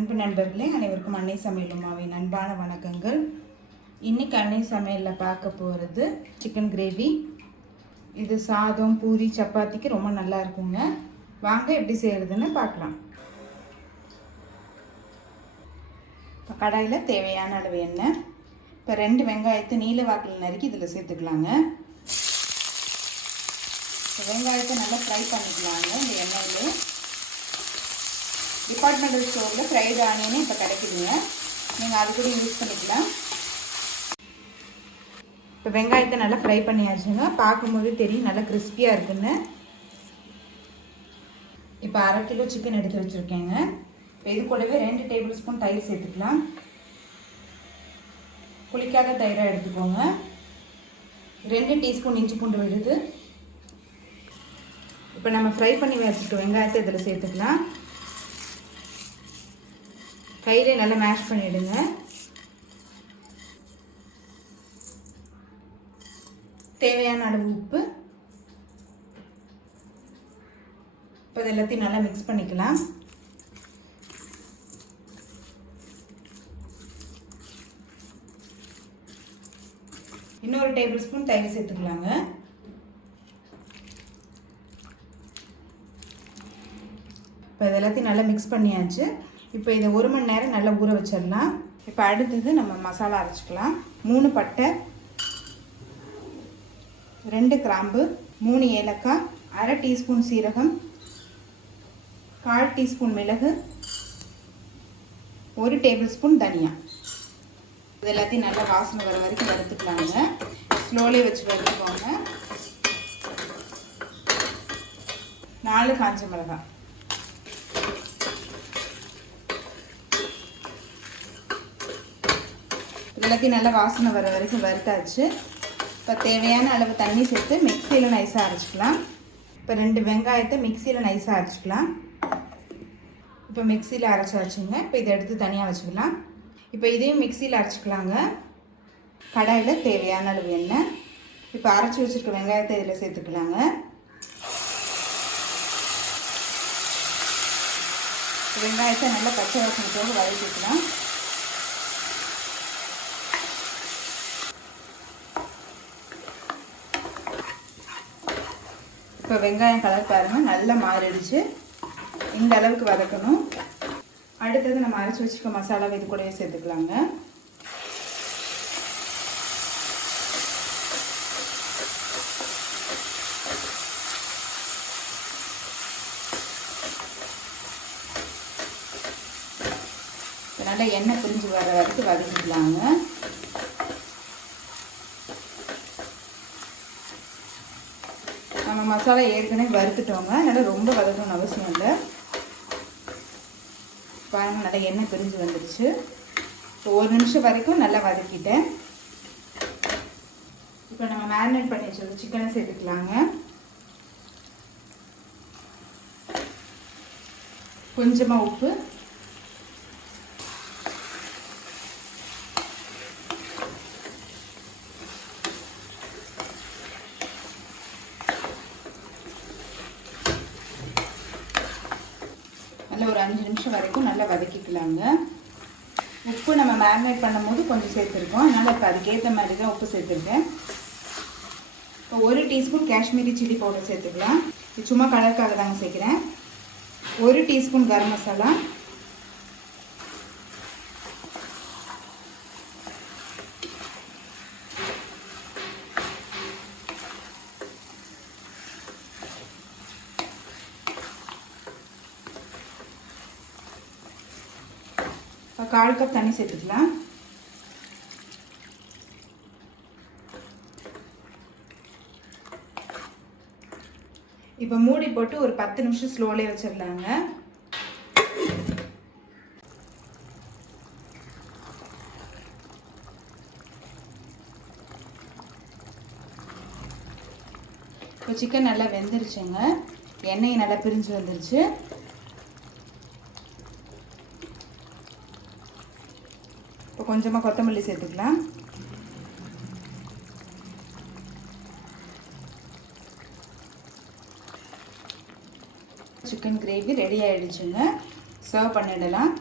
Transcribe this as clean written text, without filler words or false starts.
அன்பு நண்பர்களே, அனைவருக்கும் அன்னை சமையல் உமாவின் அன்பான வணக்கங்கள். இன்றைக்கி அன்னை சமையலில் பார்க்க போகிறது சிக்கன் கிரேவி. இது சாதம், பூரி, சப்பாத்திக்கு ரொம்ப நல்லா இருக்குங்க. வாங்க எப்படி செய்கிறதுன்னு பார்க்கலாம். இப்போ கடாயில் தேவையான அளவு எண்ணெய். இப்போ 2 வெங்காயத்தை நீல வாக்கில் நறுக்கி இதில் சேர்த்துக்கலாங்க. வெங்காயத்தை நல்லா ஃப்ரை பண்ணிக்கலாங்க. இந்த எண்ணெயிலே டிபார்ட்மெண்டல் ஸ்டோரில் ஃப்ரைடு ஆனியனே இப்போ கிடைக்குதுங்க, நீங்கள் அது கூட யூஸ் பண்ணிக்கலாம். இப்போ வெங்காயத்தை நல்லா ஃப்ரை பண்ணியாச்சுங்க. பார்க்கும்போது தெரியும் நல்லா கிறிஸ்பியாக இருக்குன்னு. இப்போ 1/2 கிலோ சிக்கன் எடுத்து வச்சுருக்கேங்க. இப்போ இது கூடவே 2 டேபிள் ஸ்பூன் தயிர் சேர்த்துக்கலாம். புளிக்காத தயிராக எடுத்துக்கோங்க. 2 டீஸ்பூன் இஞ்சி பூண்டு விழுது. இப்போ நம்ம ஃப்ரை பண்ணி வச்சுருக்க வெங்காயத்தை இதில் சேர்த்துக்கலாம். கையிலே நல்லா மேஷ் பண்ணிவிடுங்க. தேவையான அளவு உப்பு. இப்போ இது எல்லாத்தையும் நல்லா மிக்ஸ் பண்ணிக்கலாம். இன்னொரு டேபிள் ஸ்பூன் தயிர் சேர்த்துக்கலாங்க. இப்போ இது எல்லாத்தையும் நல்லா மிக்ஸ் பண்ணியாச்சு. இப்போ இதை 1 மணி நேரம் நல்லா ஊற வச்சிடலாம். இப்போ அடுத்தது நம்ம மசாலா அரைச்சிக்கலாம். 3 பட்டை, 2 கிராம்பு, 3 ஏலக்காய், 1/2 டீஸ்பூன் சீரகம், 1/4 டீஸ்பூன் மிளகு, 1 டேபிள் ஸ்பூன் தனியா. இது எல்லாத்தையும் நல்லா வாசனை வர வரைக்கும் வறுத்துக்கலாங்க. ஸ்லோலி வச்சு வறுத்துக்கோங்க. 4 காஞ்ச மிளகாய். எல்லாத்தையும் நல்லா வாசனை வர வரைக்கும் வறுத்தாச்சு. இப்போ தேவையான அளவு தண்ணி சேர்த்து மிக்சியில் நைஸாக அரைச்சிக்கலாம். இப்போ 2 வெங்காயத்தை மிக்சியில் நைஸாக அரைச்சிக்கலாம். இப்போ மிக்சியில் அரைச்சாச்சுங்க. இப்போ இதை எடுத்து தனியாக வச்சுக்கலாம். இப்போ இதையும் மிக்சியில் அரைச்சிக்கலாங்க. கடாயில் தேவையான அளவு எண்ணெய். இப்போ அரைச்சி வச்சுருக்க வெங்காயத்தை இதில் சேர்த்துக்கலாங்க. வெங்காயத்தை நல்லா பச்சை வாசனைக்காக வதக்கிக்கலாம். இப்போ வெங்காயம் கலர் பாருங்கள், நல்லா மாறிடுச்சு. இந்த அளவுக்கு வதக்கணும். அடுத்தது நம்ம அரைச்சி வச்சுக்க மசாலாவை இது கூடவே சேர்த்துக்கலாங்க. நல்லா எண்ணெய் பிரிஞ்சு வர வரைக்கும் வதக்கிக்கலாங்க. நம்ம மசாலா ஏற்கனவே வறுத்துட்டோங்க, அதனால் ரொம்ப வதக்கணும்னு அவசியம் இல்லை. பாருங்கள், நல்லா எண்ணெய் பிரிஞ்சு வந்துடுச்சு. இப்போ 1 நிமிஷம் வரைக்கும் நல்லா வதக்கிட்டேன். இப்போ நம்ம மேரினேட் பண்ணி வச்சுருக்க சிக்கனை சேர்த்துக்கலாங்க. கொஞ்சமாக உப்பு, ஒரு 5 நிமிஷம் வரைக்கும் நல்லா வதக்கிக்கலாங்க. உப்பு நம்ம மேரினேட் பண்ணும் போது கொஞ்சம் சேர்த்துருக்கோம், அதனால் இப்போ அதுக்கேற்ற மாதிரி தான் உப்பு சேர்த்துருக்கேன். இப்போ 1 டீஸ்பூன் காஷ்மீரி சில்லி பவுடர் சேர்த்துக்கலாம். இது சும்மா கலருக்காக தாங்க சேர்க்குறேன். 1 டீஸ்பூன் கரம் மசாலா, இப்போ 1/4 கப் தண்ணி சேர்த்துக்கலாம். இப்போ மூடி போட்டு ஒரு 10 நிமிஷம் ஸ்லோலே வச்சிடலாங்க. இப்போ சிக்கன் நல்லா வெந்துருச்சுங்க. எண்ணெய் நல்லா பிரிஞ்சு வந்துருச்சு. இப்போ கொஞ்சமாக கொத்தமல்லி சேர்த்துக்கலாம். சிக்கன் கிரேவி ரெடி ஆகிடுச்சுங்க. சர்வ் பண்ணிடலாம்.